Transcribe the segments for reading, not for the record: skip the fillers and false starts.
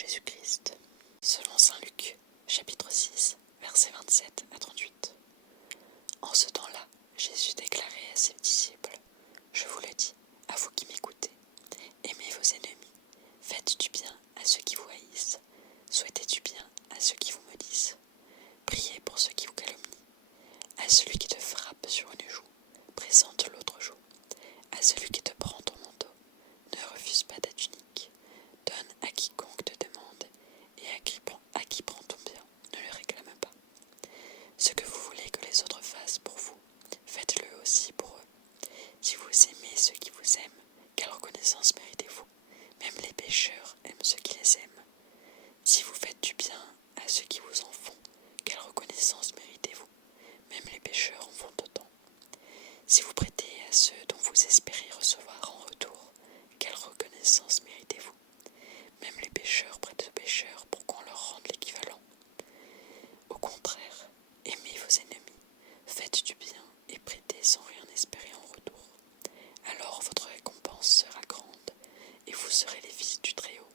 Jésus-Christ. Selon saint Luc, chapitre 6, versets 27 à 38. En ce temps-là, Jésus déclarait à ses disciples: « Je vous le dis, à vous qui m'écoutez, aimez vos ennemis, faites du bien à ceux qui vous haïssent, souhaitez du bien à ceux qui vous maudissent, priez pour ceux qui vous calomnient. À celui qui te frappe sur une joue, présente l'autre joue. À celui qui te prend ton manteau, ne refuse pas ta tunique. Donne à quiconque te demande, et à qui prend ton bien, ne le réclame pas. Ce que vous voulez que les autres fassent pour vous, faites-le aussi pour eux. Si vous aimez ceux qui vous aiment, quelle reconnaissance méritez-vous? Même les pécheurs aiment ceux qui les aiment. Si vous faites du bien à ceux qui vous en font, quelle reconnaissance méritez-vous? Même les pécheurs en font autant. Si vous prêtez à ceux dont vous espérez recevoir en retour, quelle reconnaissance méritez-vous? Même les pécheurs prêtent aux pécheurs pour qu'on leur rende l'équivalent. Au contraire, aimez vos ennemis, faites du bien et prêtez sans rien espérer en retour. Alors votre récompense sera grande et vous serez les fils du Très-Haut,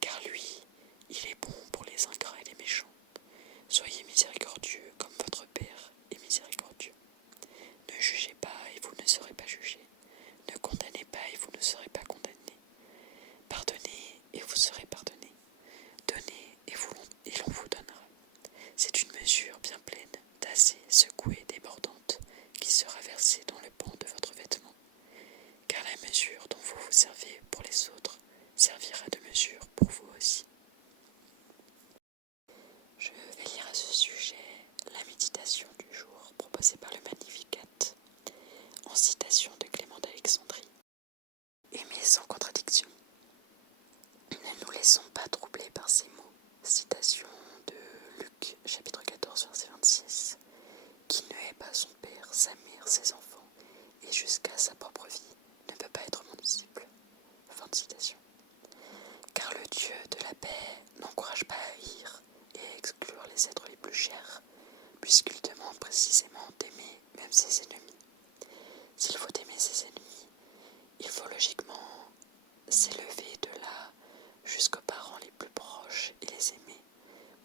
car lui, il est bon pour les ingrats et les méchants. Soyez miséricordieux comme votre Père est miséricordieux. Ne jugez pas et vous ne serez pas jugés. Ne condamnez pas et vous ne serez pas condamnés. Pardonnez et vous serez pardonnés. Donnez et l'on vous donnera. C'est une mesure bien pleine, tassée, secouée, débordante, qui sera versée dans le pan de votre vêtement. Car la mesure dont vous vous servez pour les autres servira de mesure pour vous aussi. Je vais lire à ce sujet la méditation du jour proposée par le Magnificat, en citation de Clément d'Alexandrie. Aimer sans contradiction. Ne nous laissons pas troubler par ces mots. Citation de Luc, chapitre 14, verset 26. Qui ne hait pas son père, sa mère, ses enfants, et jusqu'à sa propre vie, ne peut pas être mon disciple. Fin de citation. Car le Dieu de la paix n'encourage pas à haïr et à exclure les êtres les plus chers, puisqu'il demande précisément d'aimer même ses ennemis. S'il faut aimer ses ennemis, il faut logiquement s'élever de là jusqu'aux parents les plus proches et les aimer,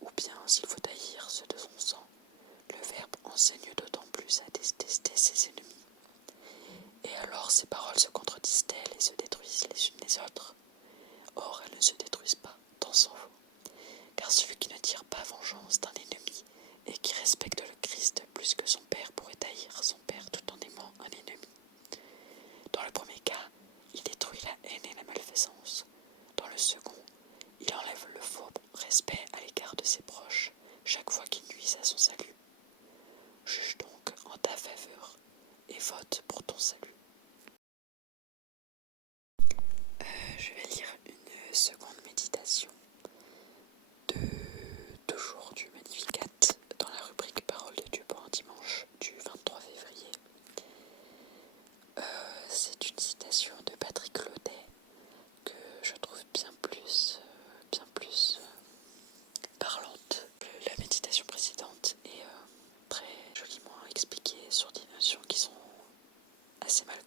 ou bien s'il faut haïr ceux de son sang, le Verbe enseigne d'autant plus à détester ses ennemis. Et alors ces paroles se contredisent-elles et se détruisent les unes les autres? Or elles ne se détruisent pas, tant s'en faut. Car celui qui ne tire pas vengeance d'un ennemi et qui respecte le Christ plus que son Père pourrait haïr son Père tout en aimant un ennemi. Dans le premier cas, il détruit la haine et la malfaisance. Dans le second, il enlève le faux respect à l'égard de ses proches chaque fois qu'ils nuisent à son salut. Juge donc en ta faveur et vote pour ton salut. Je vais lire une seconde méditation toujours du Magnificat dans la rubrique Parole de Dieu pour un dimanche du 23 février. C'est une citation de Patrick Laudet que je trouve bien plus parlante que la méditation précédente et très joliment expliquée sur des notions qui sont assez mal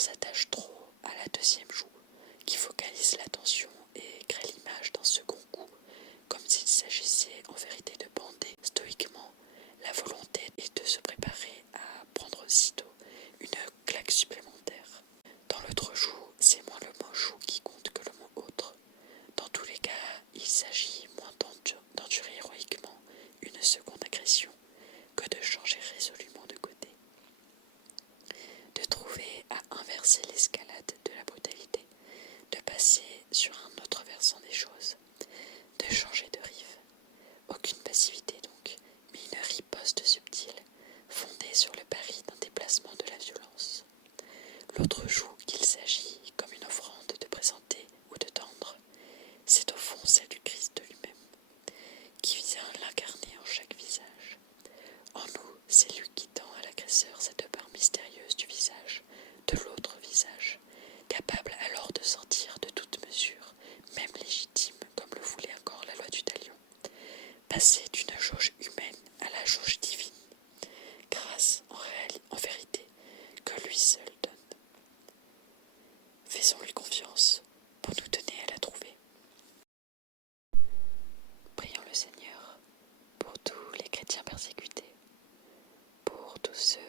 s'attache trop à la deuxième joue, qui focalise l'attention et crée l'image d'un second coup, comme s'il s'agissait en vérité de bander stoïquement, la volonté est de se préparer à prendre aussitôt une claque supplémentaire. Dans l'autre joue, c'est moins le mot joue qui compte que le mot autre. Dans tous les cas, il s'agit moins d'endurer héroïquement une seconde agression que de changer résolument de côté. De trouver à inverser l'escalade de la brutalité, de passer sur un autre versant des choses, de changer de rive. Aucune passivité donc, mais une riposte subtile, fondée sur le pari d'un déplacement de la violence. L'autre joue qu'il s'agit, comme une offrande, de présenter ou de tendre, c'est au fond celle du Christ lui-même, qui vient l'incarner en chaque visage. En nous, c'est lui qui tend à l'agresseur cette part mystérieuse du visage, de l'autre visage, capable alors de sortir de toute mesure, même légitime, comme le voulait encore la loi du talion, passer d'une jauge humaine à la jauge divine, grâce en vérité que lui seul donne. Faisons-lui confiance pour nous donner à la trouver. Prions le Seigneur pour tous les chrétiens persécutés, pour tous ceux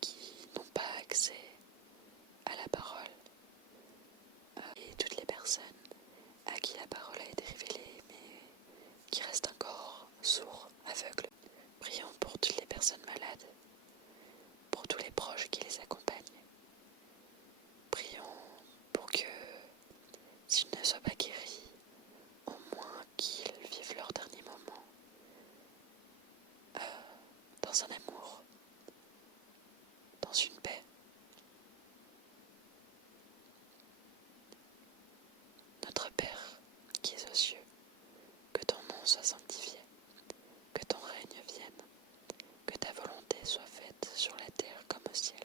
qui n'ont pas accès à la parole, et toutes les personnes à qui la parole a été révélée mais qui restent encore sourds, aveugles. Prions pour toutes les personnes malades, pour tous les proches qui les accompagnent. Prions pour que, s'ils ne soient pas guéris, au moins qu'ils vivent leur dernier moment dans un amour, dans une paix. Notre Père, qui es aux cieux, que ton nom soit sanctifié, que ton règne vienne, que ta volonté soit faite sur la terre comme au ciel.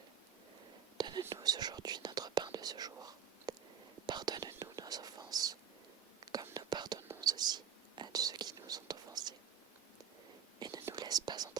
Donne-nous aujourd'hui notre pain de ce jour. Pardonne-nous nos offenses, comme nous pardonnons aussi à tous ceux qui nous ont offensés. Et ne nous laisse pas entrer